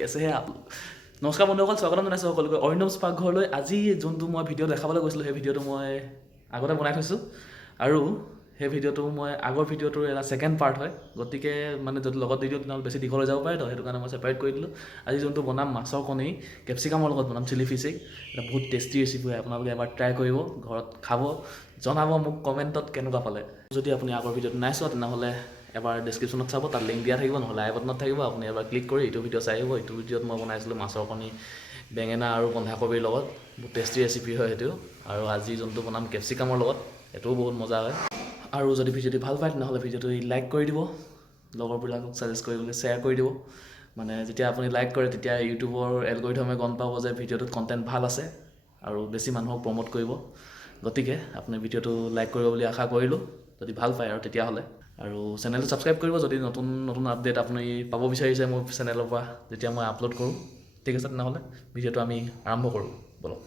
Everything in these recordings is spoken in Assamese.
कैसे है आप নমস্কাৰ বন্ধুসকল স্বাগতম জনাইছোঁ সকলোকে অৰিন্দম পাকঘৰলৈ আজি যোনটো মই ভিডিঅ' দেখাবলৈ গৈছিলোঁ সেই ভিডিঅ'টো মই আগতে বনাই থৈছোঁ আৰু সেই ভিডিঅ'টো মই আগৰ ভিডিঅ'টোৰ এটা ছেকেণ্ড পাৰ্ট হয় গতিকে মানে যদি লগত দি দিওঁ তেনেহ'লে বেছি দীঘল হৈ যাব পাৰে তো সেইটো কাৰণে মই ছেপাৰেট কৰি দিলোঁ আজি যোনটো বনাম মাছৰ কণী কেপচিকামৰ লগত বনাম চিলি ফিছেই এটা বহুত টেষ্টি ৰেচিপি হয় আপোনালোকে এবাৰ ট্ৰাই কৰিব ঘৰত খাব জনাব মোক কমেণ্টত কেনেকুৱা পালে যদি আপুনি আগৰ ভিডিঅ'টো নাই চোৱা তেনেহ'লে এবাৰ ডেছক্ৰিপশ্যনত চাব তাত লিংক দিয়া থাকিব নহ'লে আই বাটনত থাকিব আপুনি এবাৰ ক্লিক কৰি এইটো ভিডিঅ' চাই আহিব এইটো ভিডিঅ'ত মই বনাইছিলোঁ মাছৰ কণী বেঙেনা আৰু বন্ধাকবিৰ লগত বহুত টেষ্টি ৰেচিপি হয় সেইটো আৰু আজি যোনটো বনাম কেপচিকামৰ লগত এইটোও বহুত মজা হয় আৰু যদি ভিডিঅ'টো ভাল পায় তেনেহ'লে ভিডিঅ'টো লাইক কৰি দিব লগৰবিলাকক ছাজেষ্ট কৰিবলৈ শ্বেয়াৰ কৰি দিব মানে যেতিয়া আপুনি লাইক কৰে তেতিয়া ইউটিউবৰ এলগৰিথমে গম পাব যে ভিডিঅ'টোত কণ্টেণ্ট ভাল আছে আৰু বেছি মানুহক প্ৰমোট কৰিব গতিকে আপুনি ভিডিঅ'টো লাইক কৰিব বুলি আশা কৰিলোঁ যদি ভাল পায় আৰু তেতিয়াহ'লে আৰু চেনেলটো ছাবস্ক্ৰাইব কৰিব যদি নতুন নতুন আপডেট আপুনি পাব বিচাৰিছে মোৰ চেনেলৰ পৰা যেতিয়া মই আপলোড কৰোঁ ঠিক আছে তেনেহ'লে ভিডিঅ'টো আমি আৰম্ভ কৰোঁ বলক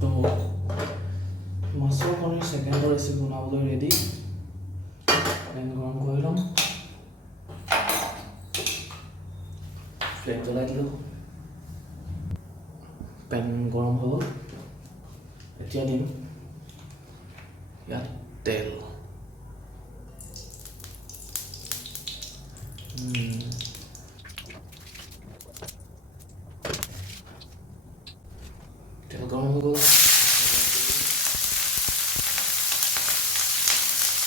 তো মাছৰ কণীৰ ছেকেণ্ডৰ ৰেচিপি বনাবলৈ ৰেডি পেন গৰম কৰি ল'ম ফ্লেম জ্বলাই দিলোঁ পেন গৰম হৈ গ'ল এতিয়া দিম ইয়াত তেল তেল গৰম হৈ গ'ল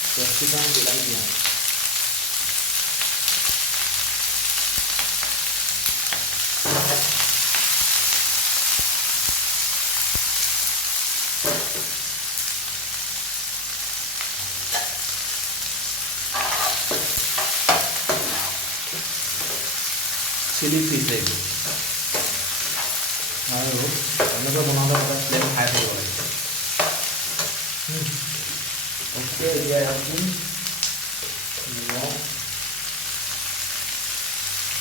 কেপচিকাম বিলাহী দিওঁ চিলি ফিছ এইটো আৰু এনেকৈ বনাওঁতে এটা ফ্লেম খাই থাকিব লাগিব অ'কে এতিয়া ৰাখিম নিমখ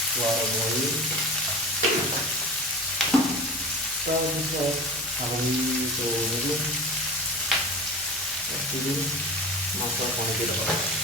সোৱাদ অনুসৰি তাৰপিছত হালধি নিদিওঁ মাছৰ কণীটো লগাব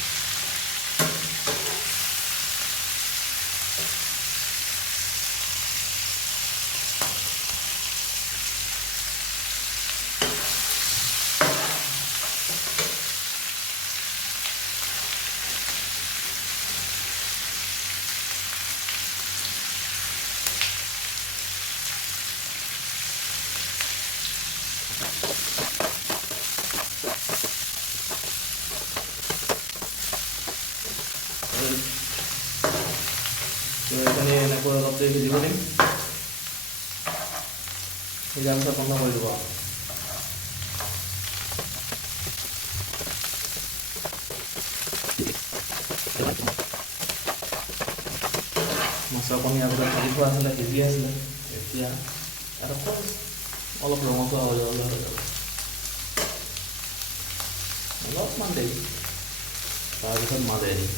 এইখিনি এনেকৈ অলপ দেৰি ভিজিব দিম সিজাৰ পিছত বন্ধ কৰি দিব মাছৰ কণী আগতে ভাজি থোৱা আছিলে সিজি আছিলে এতিয়া ইয়াত অলপ ৰঙচুৱা হৈ যাব অলপমান দেৰি তাৰপিছত মাজে দিম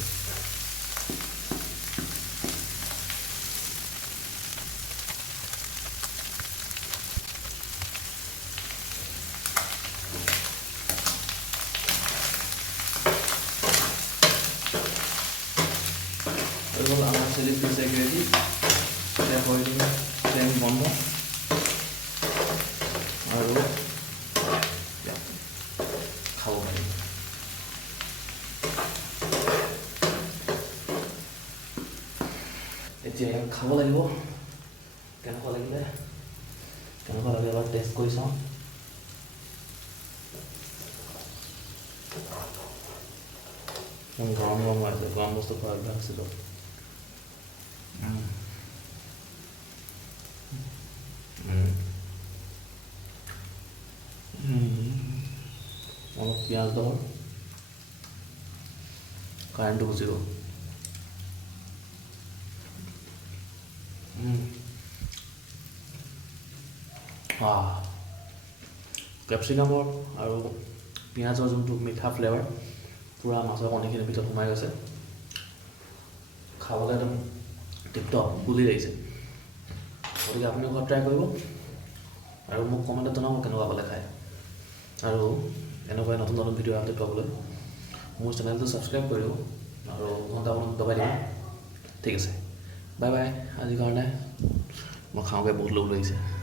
আমাৰ চিলি ফিশ এগ ৰেডি এটা কৰে দিন ফ্লেম বন্ধ আৰু খাব পাৰি এতিয়া খাব লাগিব কেনেকুৱা লাগে এবাৰ টেষ্ট কৰি চাওঁ গৰম হৈ আছে গৰম বস্তু খোৱাৰ অভ্যাস আছিলোঁ অলপ পিঁয়াজ দৰ কাৰেণ্টটো গুচি গ'ল কেপচিকামৰ আৰু পিঁয়াজৰ যোনটো মিঠা ফ্লেভাৰ পূৰা মাছৰ কণীখিনিৰ ভিতৰত সোমাই গৈছে খাবলৈ একদম টিপটপ গুলি লাগিছে গতিকে আপুনি ঘৰত ট্ৰাই কৰিব আৰু মোক কমেণ্টত জনাব কেনেকুৱা পালে খায় আৰু এনেকুৱা নতুন নতুন ভিডিঅ' আপডেট পাবলৈ মোৰ চেনেলটো ছাবস্ক্ৰাইব কৰিব আৰু ঘণ্টাখন দবাই দিব ঠিক আছে বাই বাই আজিৰ কাৰণে মই খাওঁগৈ বহুত লোভ লাগিছে